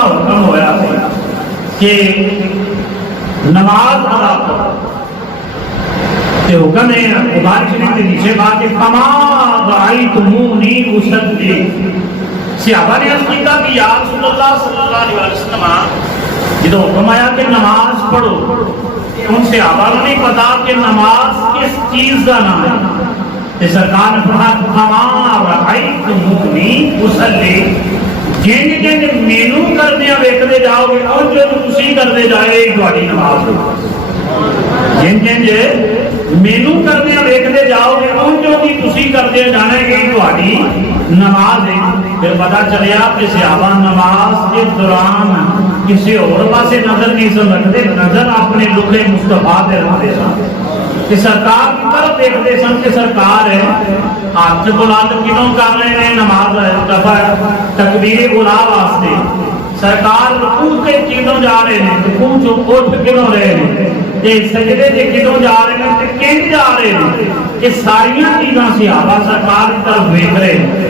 दफा हुक्म होया कि नमाज अदा करो। हुक्म है बुखारी शरीफ के नीचे बात फमा राअयतुमूनी उसल्ली। सहाबा ने अर्ज किया कि या रसूलल्लाह सल्लल्लाहु अलैहि वसल्लम जो हुक्म आया कि नमाज पढ़ो, उन सहाबा को नहीं पता कि नमाज किस चीज का नाम है। तो सरकार ने फरमाया फमा राअयतुमूनी उसल्ली, जिंज जिंज मैनू करदे वेखदे जाओगे उंज तुसीं करदे जाए तुहाडी नमाज हो। जिंज जिंज मैनू करदे वेखदे जाओगे उंज ही तुसीं करदे जाना यही तुहाडी नमाज है। फिर पता चलिया कि सहाबा नमाज के दौरान किसी और पासे नजर नहीं सन रखते, नजर अपने लुके मुस्तफा से रखते सन कि सरकार की तरफ देखते सन कि सरकार है हाथ बुलंद किदों कर रहे हैं नमाज दफा तकबीर उला वास्ते, सरकार रुकू के किदों जा रहे हैं, रुकू चो उठ किदों रहे हैं, ये सजदे से किदों जा रहे हैं, किंज जा रहे हैं, ये सारियां चीज़ां सहाबा सरकार की तरफ देख रहे हैं।